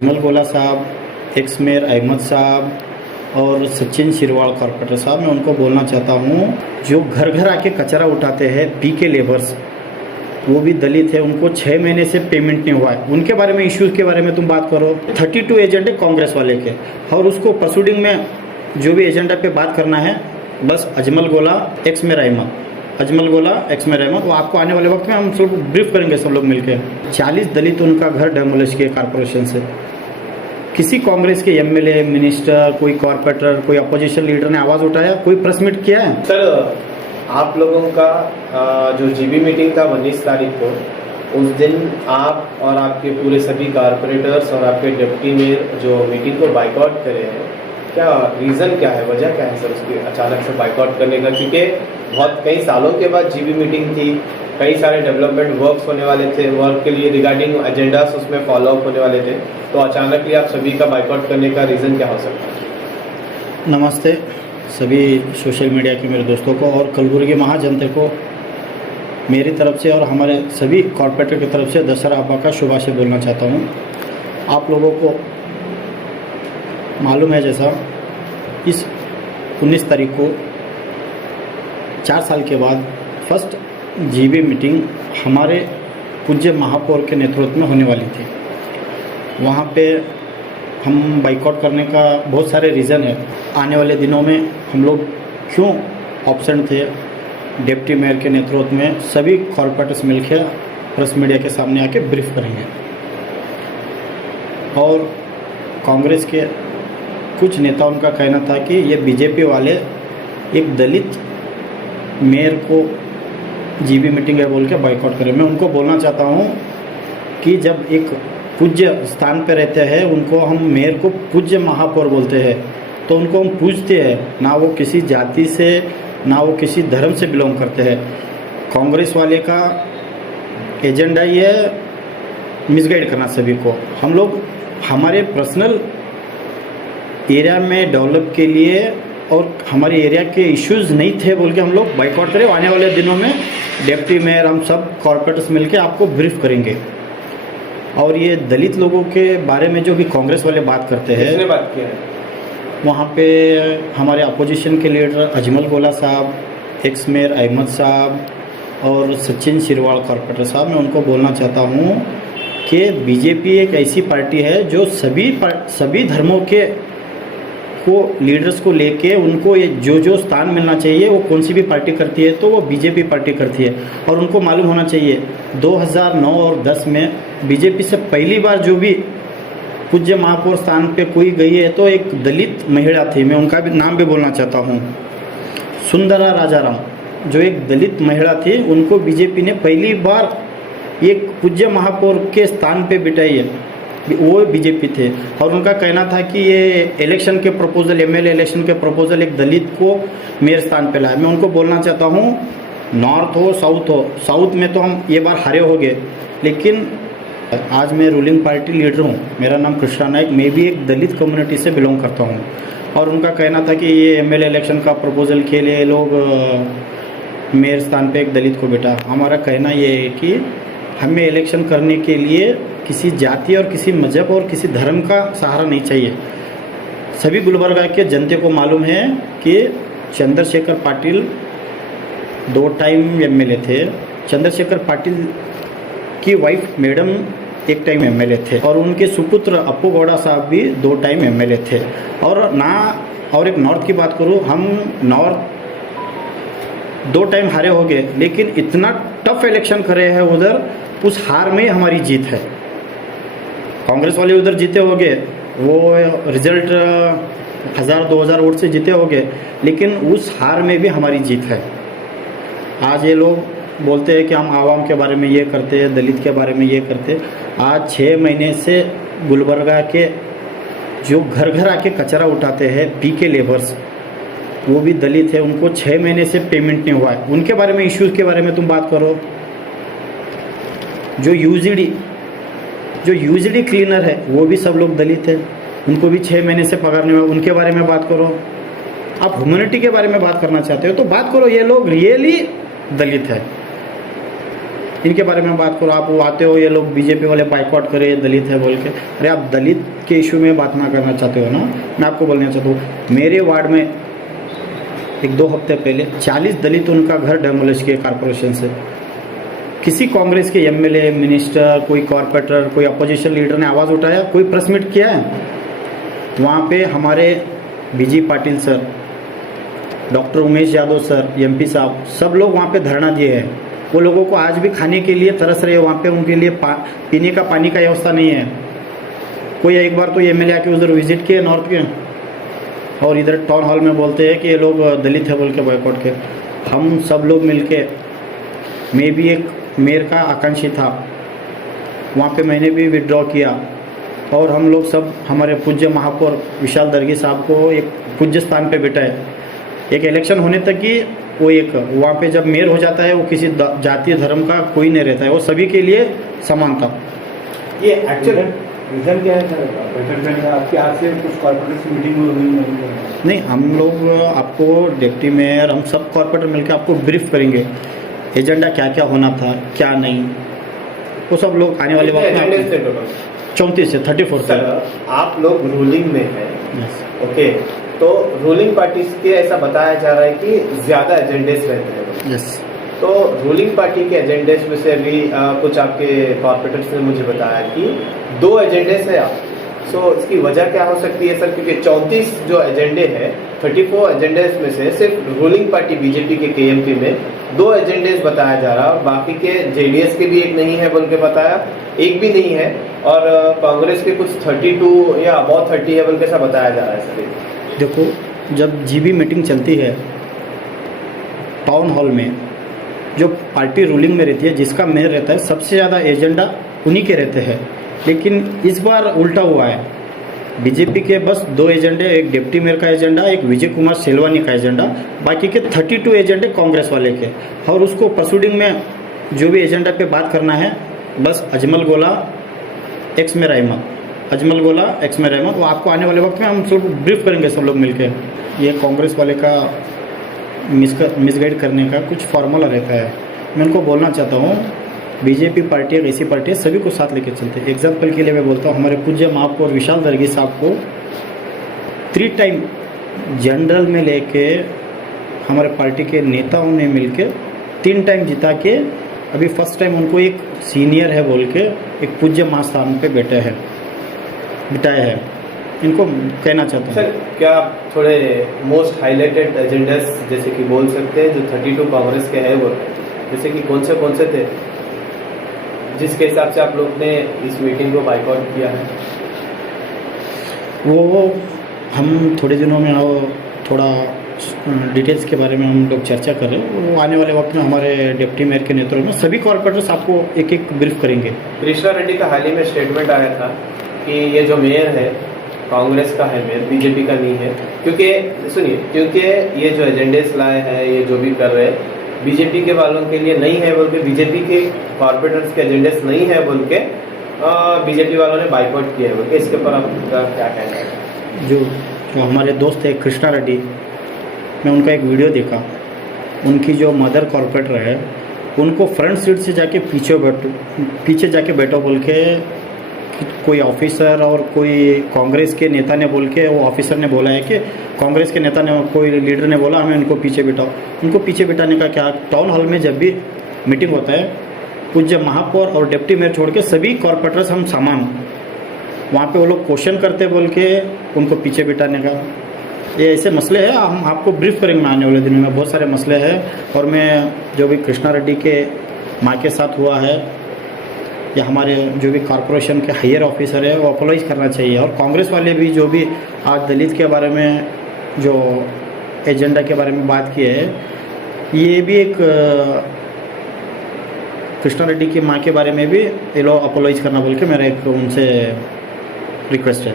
अजमल गोला साहब, x mayor Ahmad साहब और सचिन शिरवाल कॉर्पोरेटर साहब, मैं उनको बोलना चाहता हूँ जो घर घर आके कचरा उठाते हैं पीके लेबर्स, वो भी दलित है, उनको 6 महीने से पेमेंट नहीं हुआ है, उनके बारे में इश्यूज़ के बारे में तुम बात करो। 32 एजेंडे कांग्रेस वाले के, और उसको प्रोसीडिंग में जो भी एजेंडा पे बात करना है बस अजमल गोला एक्स मेयर अहमद, अजमल गोला एक्स मेयर अहमद, वो आपको आने वाले वक्त में हम सब ब्रीफ करेंगे सब लोग मिलकर। 40 दलित उनका घर डेमोलिश किए कॉरपोरेशन से। किसी कांग्रेस के एमएलए, मिनिस्टर, कोई कॉर्पोरेटर, कोई अपोजिशन लीडर ने आवाज़ उठाया, कोई प्रेस मीट किया है? सर, आप लोगों का जो जीबी मीटिंग था 19 तारीख को, उस दिन आप और आपके पूरे सभी कारपोरेटर्स और आपके डिप्टी मेयर जो मीटिंग को बाइकआउट करे हैं, क्या रीज़न क्या है, वजह क्या है सर उसकी अचानक से बाइकआउट करने का? क्योंकि बहुत कई सालों के बाद जीबी मीटिंग थी, कई सारे डेवलपमेंट वर्क्स होने वाले थे, वर्क के लिए रिगार्डिंग एजेंडास उसमें फॉलो अप होने वाले थे, तो अचानकली आप सभी का बाइकआउट करने का रीज़न क्या हो सकता है? नमस्ते सभी सोशल मीडिया के मेरे दोस्तों को और कलबुर्गी महाजनता को मेरी तरफ से और हमारे सभी कॉर्पोरेटर की तरफ से दशहरा हब्बा का शुभाशय बोलना चाहता हूँ। आप लोगों को मालूम है जैसा इस 19 तारीख को 4 साल के बाद फर्स्ट जीबी मीटिंग हमारे पूज्य महापौर के नेतृत्व में होने वाली थी। वहाँ पे हम बाइकआउट करने का बहुत सारे रीज़न है। आने वाले दिनों में हम लोग क्यों ऑब्सेंट थे, डिप्टी मेयर के नेतृत्व में सभी कॉर्पोरेटर्स मिलकर प्रेस मीडिया के सामने आके ब्रीफ करेंगे। और कांग्रेस के कुछ नेताओं का कहना था कि ये बीजेपी वाले एक दलित मेयर को जीबी मीटिंग है बोल के बाइकआउट करें। मैं उनको बोलना चाहता हूँ कि जब एक पूज्य स्थान पर रहते हैं उनको हम मेयर को पूज्य महापौर बोलते हैं, तो उनको हम पूजते हैं, ना वो किसी जाति से ना वो किसी धर्म से बिलोंग करते हैं। कांग्रेस वाले का एजेंडा ये है मिसगाइड करना सभी को। हम लोग हमारे पर्सनल एरिया में डेवलप के लिए और हमारे एरिया के इश्यूज़ नहीं थे बोल के हम लोग बाइकआउट करें। आने वाले दिनों में डिप्टी मेयर हम सब कॉर्पोरेटर्स मिलके आपको ब्रीफ करेंगे। और ये दलित लोगों के बारे में जो भी कांग्रेस वाले बात करते हैं, किसने बात किया है? वहाँ पे हमारे अपोजिशन के लीडर अजमल गोला साहब, एक्स मेयर अहमद साहब और सचिन शिरवाल कॉर्पोरेटर साहब, मैं उनको बोलना चाहता हूँ कि बीजेपी एक ऐसी पार्टी है जो सभी धर्मों के को लीडर्स को लेके उनको ये जो स्थान मिलना चाहिए वो कौन सी भी पार्टी करती है तो वो बीजेपी पार्टी करती है। और उनको मालूम होना चाहिए 2009 और 10 में बीजेपी से पहली बार जो भी पूज्य महापौर स्थान पे कोई गई है तो एक दलित महिला थी, मैं उनका भी नाम भी बोलना चाहता हूँ, सुंदरा राजाराम, जो एक दलित महिला थी, उनको बीजेपी ने पहली बार एक पूज्य महापौर के स्थान पे बिठाई है, वो बीजेपी थे। और उनका कहना था कि ये इलेक्शन के प्रपोजल, एमएलए इलेक्शन के प्रपोजल एक दलित को मेयर स्थान पे लाए। मैं उनको बोलना चाहता हूँ नॉर्थ हो साउथ में तो हम ये बार हारे हो गए, लेकिन आज मैं रूलिंग पार्टी लीडर हूँ, मेरा नाम कृष्णा नायक, मैं भी एक दलित कम्युनिटी से बिलोंग करता हूँ। और उनका कहना था कि ये एमएलए इलेक्शन का प्रपोजल के लिए लोग मेयर स्थान पे एक दलित को बिठा। हमारा कहना ये है कि हमें इलेक्शन करने के लिए किसी जाति और किसी मजहब और किसी धर्म का सहारा नहीं चाहिए। सभी गुलबर्गा के जनते को मालूम है कि चंद्रशेखर पाटिल 2 टाइम एमएलए थे, चंद्रशेखर पाटिल की वाइफ मैडम 1 टाइम एमएलए थे, और उनके सुपुत्र अप्पू गौड़ा साहब भी 2 टाइम एमएलए थे। और एक नॉर्थ की बात करूँ, हम नॉर्थ 2 टाइम हारे हो गए, लेकिन इतना टफ इलेक्शन करे हैं उधर, उस हार में हमारी जीत है। कांग्रेस वाले उधर जीते हो गए, वो रिजल्ट 1000-2000 वोट से जीते हो गए, लेकिन उस हार में भी हमारी जीत है। आज ये लोग बोलते हैं कि हम आवाम के बारे में ये करते हैं, दलित के बारे में ये करते। आज 6 महीने से गुलबर्गा के जो घर घर आके कचरा उठाते हैं पीके लेबर्स, वो भी दलित है, उनको 6 महीने से पेमेंट नहीं हुआ है, उनके बारे में इश्यूज़ के बारे में तुम बात करो। जो यूजीडी क्लीनर है वो भी सब लोग दलित है, उनको भी 6 महीने से पगार नहीं हुआ, उनके बारे में बात करो। आप ह्यूमैनिटी के बारे में बात करना चाहते हो तो बात करो, ये लोग रियली दलित है। इनके बारे में बात करो। आप वो आते हो, ये लोग बीजेपी वाले बाइकआउट करे, दलित है बोल के। अरे आप दलित के इशू में बात ना करना चाहते हो ना। मैं आपको बोलना चाहता हूँ, मेरे वार्ड में 1-2 हफ्ते पहले 40 दलित उनका घर डेमोलिश किए कॉरपोरेशन से। किसी कांग्रेस के एमएलए, मिनिस्टर, कोई कॉरपोरेटर, कोई अपोजिशन लीडर ने आवाज़ उठाया, कोई प्रेस मीट किया है? वहाँ पे हमारे BG Patil sir, doctor Umesh Yadav sir, MP साहब, सब लोग वहाँ पे धरना दिए हैं। वो लोगों को आज भी खाने के लिए तरस रहे हैं। वहाँ पे उनके लिए पीने का पानी का व्यवस्था नहीं है। कोई एक बार तो एमएलए आके उधर विजिट किए नॉर्थ के, और इधर टाउन हॉल में बोलते हैं कि ये लोग दलित है बोल के बॉयकॉट के। हम सब लोग मिलके, मैं भी एक मेयर का आकांक्षी था, वहाँ पे मैंने भी विड्रॉ किया, और हम लोग सब हमारे पूज्य महापौर विशाल दर्गी साहब को एक पूज्य स्थान पे बिठाए। एक इलेक्शन होने तक ही वो एक वहाँ पे जब मेयर हो जाता है, वो किसी जातीय धर्म का कोई नहीं रहता है, वो सभी के लिए समान था। ये एक्चुअल रीज़न क्या है सर? आपकी आज से कुछ कॉर्पोरेट की मीटिंग हुई नहीं, हम लोग आपको डिप्टी मेयर, हम सब कॉर्पोरेटर मिलकर आपको ब्रीफ करेंगे एजेंडा क्या क्या होना था, क्या नहीं। वो सब लोग आने वाले वक्त में 34 से 34 सर, आप लोग रूलिंग में हैं, ओके, तो रूलिंग पार्टी के ऐसा बताया जा रहा है कि ज्यादा एजेंडेस रहते हैं। यस। तो रूलिंग पार्टी के एजेंडेस में से भी कुछ आपके कॉर्पोरेटर्स ने मुझे बताया कि 2 एजेंडेस है आप। सो इसकी वजह क्या हो सकती है सर? क्योंकि 34 जो एजेंडे हैं, 34 एजेंडेस में से सिर्फ रूलिंग पार्टी बीजेपी के केएमपी में 2 एजेंडेस बताया जा रहा है, और बाकी के जेडीएस के भी एक नहीं है बोल के बताया, एक भी नहीं है, और कांग्रेस के कुछ 32 या अबाउट 30 है बोल के ऐसा बताया जा रहा है सर। देखो, जब जीबी मीटिंग चलती है टाउन हॉल में, जो पार्टी रूलिंग में रहती है, जिसका मेयर रहता है, सबसे ज़्यादा एजेंडा उन्हीं के रहते हैं। लेकिन इस बार उल्टा हुआ है, बीजेपी के बस 2 एजेंडे, एक डिप्टी मेयर का एजेंडा, एक विजय कुमार शेलवानी का एजेंडा, बाकी के 32 एजेंडे कांग्रेस वाले के। और उसको प्रोसीडिंग में जो भी एजेंडा पे बात करना है, बस अजमल गोला एक्स मेयर अहमद, अजमल गोला एक्स मेयर अहमद, वो आपको आने वाले वक्त में हम सब ब्रीफ करेंगे सब लोग मिलके। ये कांग्रेस वाले का मिसगाइड करने का कुछ फार्मूला रहता है। मैं उनको बोलना चाहता हूँ, बीजेपी पार्टी एक ऐसी पार्टी है, सभी को साथ लेके चलते हैं। एग्जाम्पल के लिए मैं बोलता हूँ, हमारे पूज्य महापौर विशाल दर्गी साहब को 3 टाइम जनरल में लेके हमारे पार्टी के नेताओं ने मिलके 3 टाइम जिता के, अभी फर्स्ट टाइम उनको एक सीनियर है बोल के एक पूज्य महास्थान पे बिठाया है। इनको कहना चाहता हूँ सर, क्या आप थोड़े मोस्ट हाईलाइटेड एजेंडास जैसे कि बोल सकते हैं जो 32 कांग्रेस के हैं, वो जैसे कि कौन से थे जिसके हिसाब से आप लोग ने इस मीटिंग को बाइकआउट किया है? वो हम थोड़े दिनों में थोड़ा डिटेल्स के बारे में हम लोग चर्चा कर रहे हैं। वो आने वाले वक्त में हमारे डिप्टी मेयर के नेतृत्व में सभी कॉर्पोरेटर्स आपको एक एक ब्रीफ करेंगे। कृष्णा रेड्डी का हाल ही में स्टेटमेंट आया था कि ये जो मेयर है कांग्रेस का है, मेयर बीजेपी का नहीं है, क्योंकि सुनिए, क्योंकि ये जो एजेंडेस लाए हैं, ये जो भी कर रहे हैं, बीजेपी के वालों के लिए नहीं है बोल के, बीजेपी के कॉर्पोरेटर्स के एजेंडेस नहीं है बोल के बीजेपी वालों ने बाइकआउट किया है बोल के। इसके ऊपर आपका क्या कहना है? जो हमारे दोस्त है कृष्णा रेड्डी, मैं उनका एक वीडियो देखा, उनकी जो मदर कॉर्पोरेटर है उनको फ्रंट सीट से जाके पीछे जाके बैठो बोल के कोई ऑफिसर और कोई कांग्रेस के नेता ने बोल के, वो ऑफिसर ने बोला है कि कांग्रेस के नेता ने, कोई लीडर ने बोला हमें उनको पीछे बिठाओ। उनको पीछे बिठाने का क्या? टाउन हॉल में जब भी मीटिंग होता है, पूज्य महापौर और डिप्टी मेयर छोड़ के सभी कॉर्पोरेटर्स हम सामान, वहाँ पे वो लोग क्वेश्चन करते बोल के उनको पीछे बिठाने का। ये ऐसे मसले हैं, हम आपको ब्रीफ करेंगे आने वाले दिनों में। बहुत सारे मसले हैं, और मैं जो भी कृष्णा रेड्डी के माँ के साथ हुआ है, या हमारे जो भी कॉरपोरेशन के हायर ऑफिसर है, वो अपोलाइज करना चाहिए। और कांग्रेस वाले भी जो भी आज दलित के बारे में जो एजेंडा के बारे में बात की है, ये भी एक कृष्णा रेड्डी की माँ के बारे में भी ये लोग अपोलाइज करना बोल के मेरा एक उनसे रिक्वेस्ट है।